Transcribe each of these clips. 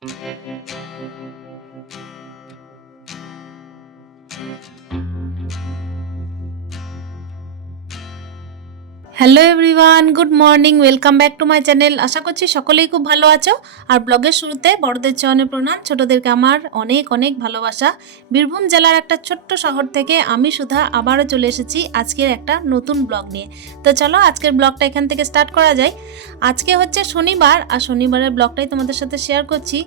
Thank you. Hello everyone good morning welcome back to my channel আশা করছি সকলেই খুব ভালো আছো। আর ব্লগের শুরুতে বড়দের চয়নে প্রণাম, ছোটদেরকে আমার অনেক অনেক ভালোবাসা। বীরভূম জেলার একটা ছোট্ট শহর থেকে আমি সুধা আবারও চলে এসেছি আজকের একটা নতুন ব্লগ নিয়ে। তো চলো আজকের ব্লগটা এখান থেকে স্টার্ট করা যায়। আজকে হচ্ছে শনিবার, আর শনিবারের ব্লগটাই তোমাদের সাথে শেয়ার করছি।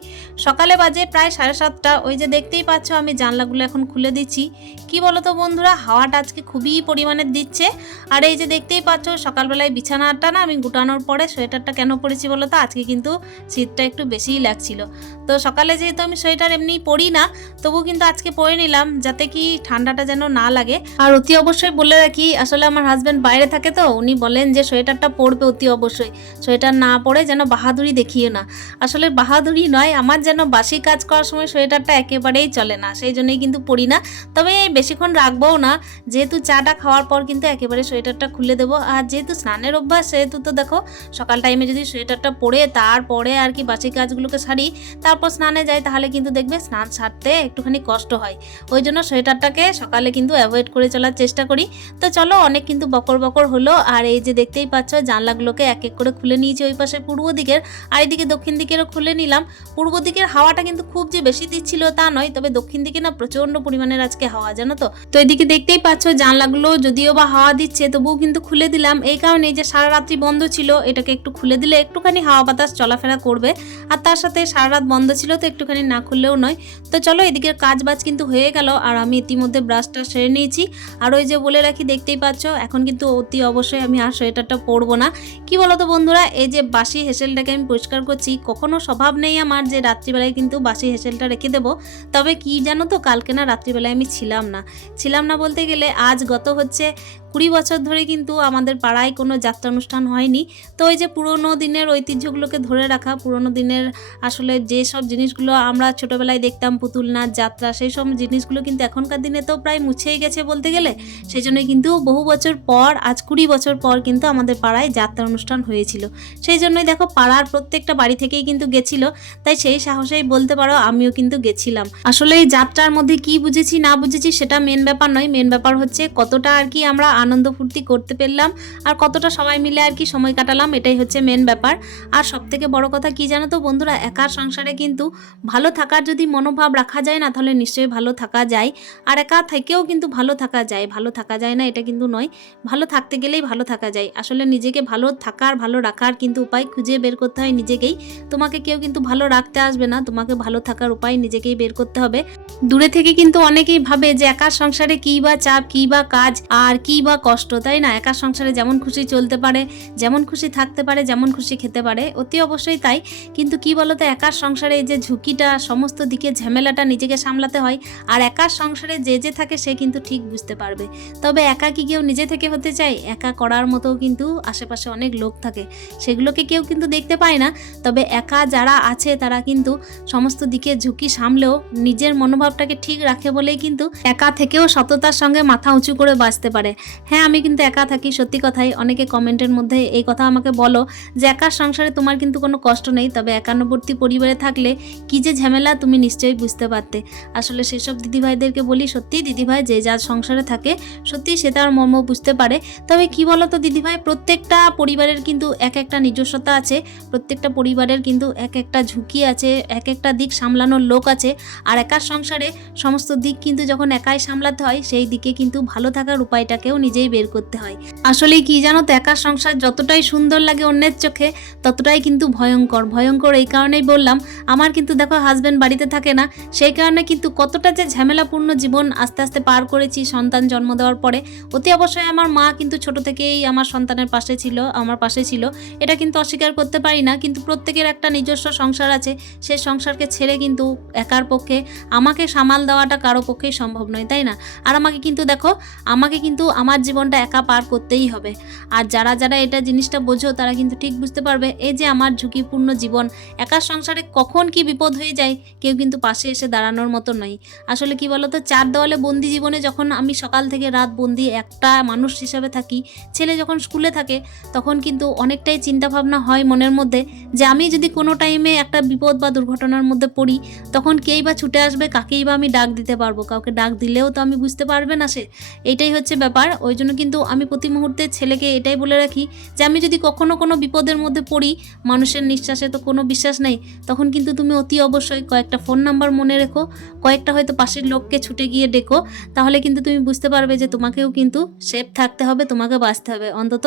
সকালে বাজে প্রায় সাড়ে সাতটা, ওই যে দেখতেই পাচ্ছ আমি জানলাগুলো এখন খুলে দিচ্ছি। কি বলো তো বন্ধুরা, হাওয়াটা আজকে খুবই পরিমাণে দিচ্ছে। আর এই যে দেখতেই পাচ্ছ সকালবেলায় বিছানাটা না আমি গুটানোর পরে সোয়েটারটা কেন পরেছি বলো তো? আজকে কিন্তু শীতটা একটু বেশিই লাগছিল। তো সকালে যেহেতু আমি সোয়েটার এমনি পরি না তবু কিন্তু আজকে পরে নিলাম যাতে কি ঠান্ডাটা যেন না লাগে। আর অতি অবশ্যই বলে রাখি, আসলে আমার হাজব্যান্ড বাইরে থাকে তো, উনি বলেন যে সোয়েটারটা পরবে অতি অবশ্যই। সোয়েটার না পরে যেন বাহাদুরি দেখিয়ে না। আসলে বাহাদুরি নয়, আমার যেন বাসি কাজ করার সময় সোয়েটারটা একেবারেই চলে না, সেই জন্যই কিন্তু পরি না। তবে বেশিক্ষণ রাখবোও না, যেহেতু চাটা খাওয়ার পর কিন্তু একেবারে সোয়েটারটা খুলে দেবো। আর যেহেতু স্নানের অভ্যাস, সেহেতু তো দেখো সকাল টাইমে যদি সোয়েটারটা পরে তারপরে আর কি বাসি কাজগুলোকে সারি, তারপর স্নানে যাই, তাহলে কিন্তু দেখবে স্নান সারতে একটুখানি কষ্ট হয়। ওই জন্য সোয়েটারটাকে সকালে কিন্তু অ্যাভয়েড করে চলার চেষ্টা করি। তো চলো, অনেক কিন্তু বকর বকর হলো। আর এই যে দেখতেই পাচ্ছ, জানলাগুলোকে এক এক করে খুলে নিয়েছি ওই পাশে পূর্ব দিকের। আর এদিকে দক্ষিণ দিকেরও খুলে নিলাম। পূর্ব দিকের হাওয়াটা কিন্তু খুব যে বেশি দিচ্ছিল তা নয়, তবে দক্ষিণ দিকে না প্রচণ্ড পরিমাণের আজকে হাওয়া, জানো তো? তো এদিকে দেখতেই পাচ্ছ, জানলাগুলো যদিও বা হাওয়া দিচ্ছে, তবুও কিন্তু খুলে দিলাম। এই কারণে যে সারা রাত্রি বন্ধ ছিল, এটাকে একটু খুলে দিলে একটুখানি হাওয়া বাতাস চলাফেরা করবে। আর তার সাথে সারা রাত বন্ধ ছিল, তো একটুখানি না খুললেও নয়। তো চলো এদিকের কাজ বাজ কিন্তু হয়ে গেল, আর আমি ইতিমধ্যে ব্রাশটা সেরে নিয়েছি। আর ওই যে বলে রাখি, দেখতেই পাচ্ছ, এখন কিন্তু অতি অবশ্যই আমি আর সোয়েটারটা পরবো না। কি বলতো বন্ধুরা, এই যে বাসি হেসেলটাকে আমি পরিষ্কার করছি, কখনো স্বভাব নেই আমার যে রাত্রিবেলায় কিন্তু বাসি হেসেলটা রেখে দেবো। তবে কি জানো তো, কালকে না রাত্রিবেলায় আমি ছিলাম না। ছিলাম না বলতে গেলে আজ গত হচ্ছে কুড়ি বছর ধরে কিন্তু আমাদের পাড়ায় কোনো যাত্রা অনুষ্ঠান হয়নি। তো ওই যে পুরোনো দিনের ঐতিহ্যগুলোকে ধরে রাখা, পুরোনো দিনের আসলে যেসব জিনিসগুলো আমরা ছোটোবেলায় দেখতাম, পুতুল নাচ, যাত্রা, সেই সব জিনিসগুলো কিন্তু এখনকার দিনে তো প্রায় মুছেই গেছে বলতে গেলে। সেই জন্যই কিন্তু বহু বছর পর, আজ কুড়ি বছর পর কিন্তু আমাদের পাড়ায় যাত্রা অনুষ্ঠান হয়েছিল। সেই জন্যই দেখো পাড়ার প্রত্যেকটা বাড়ি থেকেই কিন্তু গেছিল। তাই সেই সাহসেই বলতে পারো আমিও কিন্তু গেছিলাম। আসলে এই যাত্রার মধ্যে কি বুঝেছি, না বুঝেছি সেটা মেন ব্যাপার নয়। মেন ব্যাপার হচ্ছে কতটা আর কি আমরা আনন্দ ফুর্তি করতে পারলাম। আর কতটা সবাই মিলে আর কি সময় কাটালাম, এটাই হচ্ছে মেন ব্যাপার। আর সব থেকে বড় কথা কি জানো তো বন্ধুরা, একার সংসারে কিন্তু ভালো থাকার যদি মনোভাব রাখা যায় না, তাহলে নিশ্চয়ই ভালো থাকা যায়। আর একা থেকেও কিন্তু ভালো থাকা যায়, ভালো থাকা যায় না, এটা কিন্তু নয়। ভালো থাকতে গেলেই ভালো থাকা যায়। আসলে নিজেকে ভালো থাকার, ভালো রাখার কিন্তু উপায় খুঁজে বের করতে হয় নিজেকেই। তোমাকে কেউ কিন্তু ভালো রাখতে আসবে না, তোমাকে ভালো থাকার উপায় নিজেকেই বের করতে হবে। দূরে থেকে কিন্তু অনেকেই ভাবে যে একার সংসারে কী বা চাপ, কী বা কাজ, আর কী বা কষ্ট, তাই না? একার সংসারে যেমন খুশি চলতে পারে, যেমন খুশি থাকতে পারে, যেমন খুশি খেতে পারে, অতি অবশ্যই তাই। কিন্তু কি বলতো, একার সংসারে এই যে ঝুঁকিটা, সমস্ত দিকে ঝামেলাটা নিজেকে সামলাতে হয়, আর একার সংসারে যে যে থাকে সে কিন্তু ঠিক বুঝতে পারবে। তবে একা কি কেউ নিজে থেকে হতে চায়? একা করার মতো কিন্তু আশেপাশে অনেক লোক থাকে। সেগুলোকে কেউ কিন্তু দেখতে পায় না। তবে একা যারা আছে, তারা কিন্তু সমস্ত দিকে ঝুঁকি সামলেও নিজের মনোভাবটাকে ঠিক রাখে বলেই কিন্তু একা থেকেও সততার সঙ্গে মাথা উঁচু করে বাঁচতে পারে। হ্যাঁ আমি কিন্তু একা থাকি, সত্যি কথাই অনেকে কমেন্টের মধ্যে এই কথা আমাকে বলো যে, একার সংসারে তোমার কিন্তু কোনো কষ্ট নেই, তবে একান্নবর্তী পরিবারে থাকলে কি যে ঝামেলা তুমি নিশ্চয়ই বুঝতে পারতে। আসলে সেসব দিদিভাইদেরকে বলি, সত্যি দিদিভাই যে যার সংসারে থাকে সত্যি সে তার মর্ম বুঝতে পারে। তবে কি তো দিদিভাই, প্রত্যেকটা পরিবারের কিন্তু এক একটা নিজস্বতা আছে, প্রত্যেকটা পরিবারের কিন্তু এক একটা ঝুঁকি আছে, এক একটা দিক সামলানোর লোক আছে। আর একার সংসারে সমস্ত দিক কিন্তু যখন একাই সামলাতে হয়, সেই দিকে কিন্তু ভালো থাকার উপায়টাকেও নিজেই বের করতে হয়। আসলে কি জানো তো একার সংসার যতটাই সুন্দর লাগে অন্যের চোখে, ততটাই কিন্তু ভয়ঙ্কর। ভয়ঙ্কর এই কারণেই বললাম, আমার কিন্তু দেখো হাজব্যান্ড বাড়িতে থাকে না, সেই কারণে কিন্তু কতটা যে ঝামেলাপূর্ণ জীবন আস্তে আস্তে পার করেছি, সন্তান জন্ম দেওয়ার পরে, অতি অবশ্যই আমার মা কিন্তু ছোট থেকেই আমার সন্তানের পাশে ছিল, আমার পাশে ছিল। এটা কিন্তু অস্বীকার করতে পারি না, কিন্তু প্রত্যেকের একটা নিজস্ব সংসার আছে, সেই সংসারকে ছেড়ে কিন্তু একার পক্ষে, আমাকে সামাল দেওয়াটা কারও পক্ষেই সম্ভব নয়, তাই না? আর আমাকে কিন্তু দেখো, আমাকে কিন্তু আমার জীবনটা একা পার করতেই হবে। পারবে আর যারা যারা এটা জিনিসটা বোঝো, তারা কিন্তু ঠিক বুঝতে পারবে, এই যে আমার ঝুঁকিপূর্ণ জীবন একার সংসারে কখন কি বিপদ হয়ে যায়, কেউ কিন্তু পাশে এসে দাঁড়ানোর মতো নয়। আসলে কি বলতো, চার দেওয়ালে বন্দি জীবনে যখন আমি সকাল থেকে রাত বন্দি একটা মানুষ হিসাবে থাকি, ছেলে যখন স্কুলে থাকে, তখন কিন্তু অনেকটাই চিন্তাভাবনা হয় মনের মধ্যে যে আমি যদি কোনো টাইমে একটা বিপদ বা দুর্ঘটনার মধ্যে পড়ি, তখন কেই বা ছুটে আসবে, কাকেই বা আমি ডাক দিতে পারব? কাউকে ডাক দিলেও তো আমি বুঝতে পারবে না সে। এইটাই হচ্ছে ব্যাপার। ওই জন্য কিন্তু আমি প্রতি মুহূর্তে ছেলেকে এটাই বলে রাখি যে আমি যদি কখনো কোনো বিপদের মধ্যে পড়ি, মানুষের নিঃশ্বাসে তো কোনো বিশ্বাস নেই, তখন কিন্তু তুমি অতি অবশ্যই কয়েকটা ফোন নাম্বার মনে রেখো, কয়েকটা হয়তো পাশের লোককে ছুটে গিয়ে ডেকো, তাহলে কিন্তু তুমি বুঝতে পারবে যে তোমাকেও কিন্তু সেফ থাকতে হবে, তোমাকে বাঁচতে হবে, অন্তত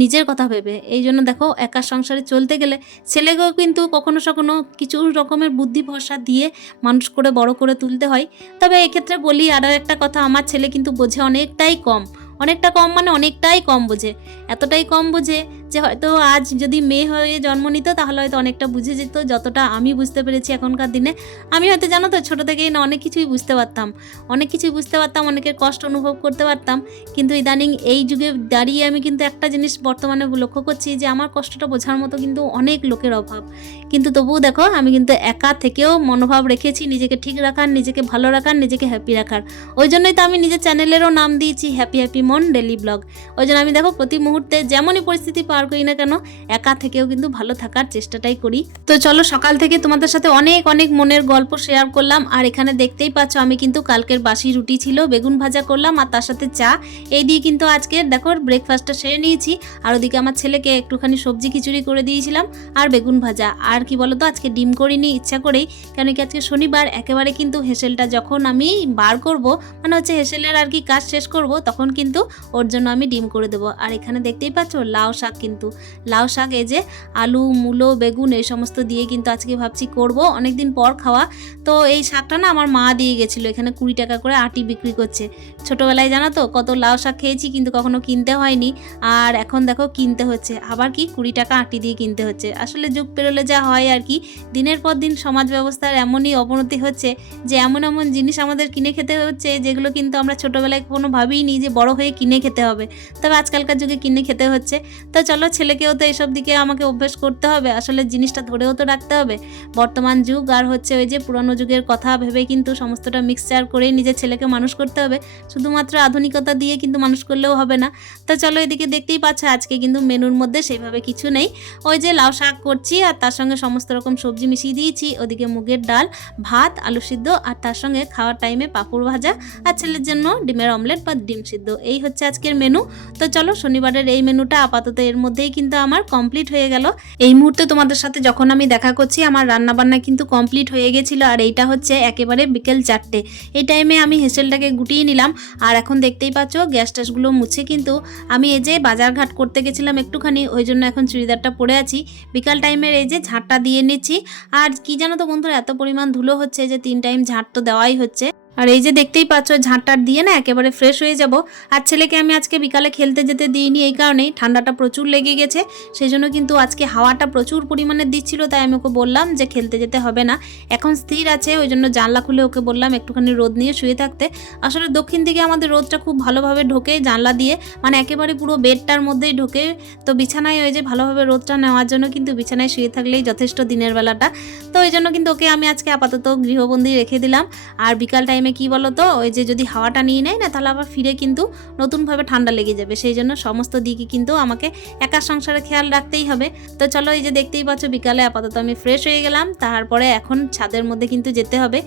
নিজের কথা ভেবে। এই জন্য দেখো, একা সংসারে চলতে গেলে ছেলেকেও কিন্তু কখনো সখনো কিছু রকমের বুদ্ধি ভরসা দিয়ে মানুষ করে, বড় করে তুলতে হয়। তবে এক্ষেত্রে বলি আরও একটা কথা, আমার ছেলে কিন্তু বোঝে অনেকটাই কম। অনেকটা কম মানে অনেকটাই কম বোঝে। এতটাই কম বোঝে যে হয়তো আজ যদি মেয়ে হয়ে জন্ম নিত, তাহলে হয়তো অনেকটা বুঝে যেত যতটা আমি বুঝতে পেরেছি এখনকার দিনে। আমি হয়তো জানো তো, ছোটো থেকেই না অনেক কিছুই বুঝতে পারতাম। অনেক কিছুই বুঝতে পারতাম, অনেকের কষ্ট অনুভব করতে পারতাম। কিন্তু ইদানিং এই যুগে দাঁড়িয়ে আমি কিন্তু একটা জিনিস বর্তমানে লক্ষ্য করছি যে, আমার কষ্টটা বোঝার মতো কিন্তু অনেক লোকের অভাব। কিন্তু তবুও দেখো, আমি কিন্তু একা থেকেও মনোভাব রেখেছি, নিজেকে ঠিক রাখার, নিজেকে ভালো রাখার, নিজেকে হ্যাপি রাখার। ওই জন্যই তো আমি নিজের চ্যানেলেরও নাম দিয়েছি হ্যাপি হ্যাপি মন ডেলি ব্লগ ওই জন্য আমি দেখো, প্রতি মুহূর্তে যেমনই পরিস্থিতি পার করি না কেন? একা থেকেও কিন্তু ভালো থাকার চেষ্টাটাই করি। তো চলো, সকাল থেকে তোমাদের সাথে অনেক অনেক মনের গল্প শেয়ার করলাম। আর এখানে দেখতেই পাচ্ছ, আমি কিন্তু কালকের বাসি রুটি ছিল, বেগুন ভাজা করলাম আর তার সাথে চা। এই দিয়ে কিন্তু আজকে দেখো ব্রেকফাস্টটা সেরে নিয়েছি। আর ওদিকে আমার ছেলেকে একটুখানি সবজি খিচুড়ি করে দিয়েছিলাম আর বেগুন ভাজা। আর কি বলতো, আজকে ডিম করিনি, ইচ্ছা করেই। কেন কি আজকে শনিবার, একেবারে কিন্তু হেসেলটা যখন আমি বার করব মানে হচ্ছে হেসেলের আর কি কাজ শেষ করব, তখন কিন্তু ওর জন্য আমি ডিম করে দেবো। আর এখানে দেখতেই পাচ্ছ, লাউ শাক কিন্তু লাউ শাক, এই যে আলু, মূলো, বেগুন, এই সমস্ত দিয়ে কিন্তু আজকে ভাবছি করব। অনেকদিন পর খাওয়া। তো এই শাকটা না আমার মা দিয়ে গেছিল, এখানে কুড়ি টাকা করে আটি বিক্রি করছে। ছোটোবেলায় জানো তো, কত লাউ শাক খেয়েছি কিন্তু কখনো কিনতে হয়নি। আর এখন দেখো কিনতে হচ্ছে। আবার কি কুড়ি টাকা আটি দিয়ে কিনতে হচ্ছে। আসলে যুগ পেরোলে যা হয় আর কি, দিনের পর দিন সমাজ ব্যবস্থার এমনই অবনতি হচ্ছে যে এমন এমন জিনিস আমাদের কিনে খেতে হচ্ছে, যেগুলো কিন্তু আমরা ছোটোবেলায় কোনো ভাবিনি যে বড় হয়ে কিনে খেতে হবে। তবে আজকালকার যুগে কিনে খেতে হচ্ছে। তো চলো, ছেলেকেও তো এইসব দিকে আমাকে অভ্যেস করতে হবে। আসলে জিনিসটা ধরেও তো রাখতে হবে। বর্তমান যুগ আর হচ্ছে ওই যে পুরনো যুগের কথা ভেবে কিন্তু সমস্তটা মিক্সচার করেই নিজের ছেলেকে মানুষ করতে হবে। শুধুমাত্র আধুনিকতা দিয়ে কিন্তু মানুষ করলেও হবে না। তো চলো এদিকে দেখতেই পাচ্ছ, আজকে কিন্তু মেনুর মধ্যে সেইভাবে কিছু নেই। ওই যে লাউ শাক করছি আর তার সঙ্গে সমস্ত রকম সবজি মিশিয়ে দিয়েছি। ওদিকে মুগের ডাল, ভাত, আলু সিদ্ধ আর তার সঙ্গে খাওয়ার টাইমে পাঁপড় ভাজা আর ছেলের জন্য ডিমের অমলেট বা ডিম সিদ্ধ। এই হচ্ছে আজকের মেনু তো চলো, শনিবারের এই মেনুটা আপাতত এর মধ্যেই কিন্তু আমার কমপ্লিট হয়ে গেল। এই মুহূর্তে তোমাদের সাথে যখন আমি দেখা করছি, আমার রান্নাবান্না কিন্তু কমপ্লিট হয়ে গেছিল। আর এইটা হচ্ছে একেবারে বিকেল চারটে। এই টাইমে আমি হেসেলটাকে গুটিয়ে নিলাম। আর এখন দেখতেই পাচ্ছ, গ্যাস ট্যাসগুলো মুছে কিন্তু আমি এই যে বাজারঘাট করতে গেছিলাম একটুখানি, ওই জন্য এখন চুড়িদারটা পরে আছি। বিকাল টাইমের এই যে ঝাঁটটা দিয়ে নিচ্ছি। আর কি জানো তো বন্ধুরা, এত পরিমাণ ধুলো হচ্ছে যে তিন টাইম ঝাঁট তো দেওয়াই হচ্ছে। আর এই যে দেখতেই পাচ্ছ ঝাঁটার দিয়ে না একেবারে ফ্রেশ হয়ে যাব। আর ছেলেকে আমি আজকে বিকালে খেলতে যেতে দিইনি, এই কারণেই ঠান্ডাটা প্রচুর লেগে গেছে। সেই জন্য কিন্তু আজকে হাওয়াটা প্রচুর পরিমাণে দিচ্ছিল, তাই আমি ওকে বললাম যে খেলতে যেতে হবে না। এখন স্থির আছে, ওই জন্য জানলা খুলে ওকে বললাম একটুখানি রোদ নিয়ে শুয়ে থাকতে। আসলে দক্ষিণ দিকে আমাদের রোদটা খুব ভালোভাবে ঢোকে জানলা দিয়ে মানে একেবারে পুরো বেডটার মধ্যেই ঢোকে। তো বিছানায় ওই যে ভালোভাবে রোদটা নেওয়ার জন্য কিন্তু বিছানায় শুয়ে থাকলেই যথেষ্ট দিনের বেলাটা। তো ওই জন্য কিন্তু ওকে আমি আজকে আপাতত গৃহবন্দী রেখে দিলাম। আর বিকাল টাইমে কি বলো তো ওই যে যদি হাওয়াটা নিয়ে নেয় না, তাহলে আবার ফিরে কিন্তু নতুনভাবে ঠান্ডা লেগে যাবে। সেই জন্য সমস্ত দিকে কিন্তু আমাকে একা সংসারে খেয়াল রাখতেই হবে। তো চলো এই যে দেখতেই পাচ্ছ, বিকালে আপাতত আমি ফ্রেশ হয়ে গেলাম। তারপরে এখন ছাদের মধ্যে কিন্তু যেতে হবে।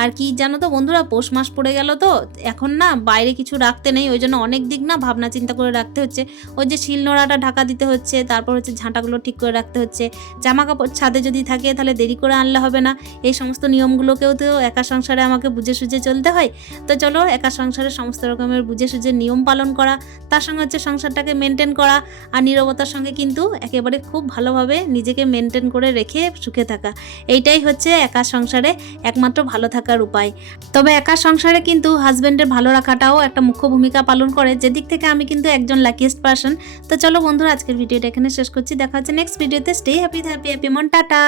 আর কি জানো তো বন্ধুরা, পৌষ মাস পড়ে গেল তো, এখন না বাইরে কিছু রাখতে নেই, ওই জন্য অনেক দিক না ভাবনা চিন্তা করে রাখতে হচ্ছে। ওই যে শিলনোড়াটা ঢাকা দিতে হচ্ছে, তারপর হচ্ছে ঝাঁটাগুলো ঠিক করে রাখতে হচ্ছে। জামা কাপড় ছাদে যদি থাকে তাহলে দেরি করে আনলে হবে না। এই সমস্ত নিয়মগুলোকেও তো একা সংসারে আমাকে বুঝে সুঝে চলতে হয়। তো চলো, একা সংসারে সমস্ত রকমের বুঝে সুঝে নিয়ম পালন করা, তার সঙ্গে হচ্ছে সংসারটাকে মেনটেন করা আর নীরবতার সঙ্গে কিন্তু একেবারে খুব ভালোভাবে নিজেকে মেনটেন করে রেখে সুখে থাকা। এইটাই হচ্ছে একা সংসারে একমাত্র ভালো থাকার উপায়। তবে একা সংসারে কিন্তু হাজব্যান্ডের ভালো রাখাটাও একটা মুখ্য ভূমিকা পালন করে। যেদিক থেকে আমি কিন্তু একজন লাকিয়েস্ট পার্সন তো চলো বন্ধুরা, আজকের ভিডিওটা এখানে শেষ করছি। দেখা হচ্ছে নেক্সট ভিডিওতে স্টে হ্যাপি হ্যাপি হ্যাপি মন। টাটা!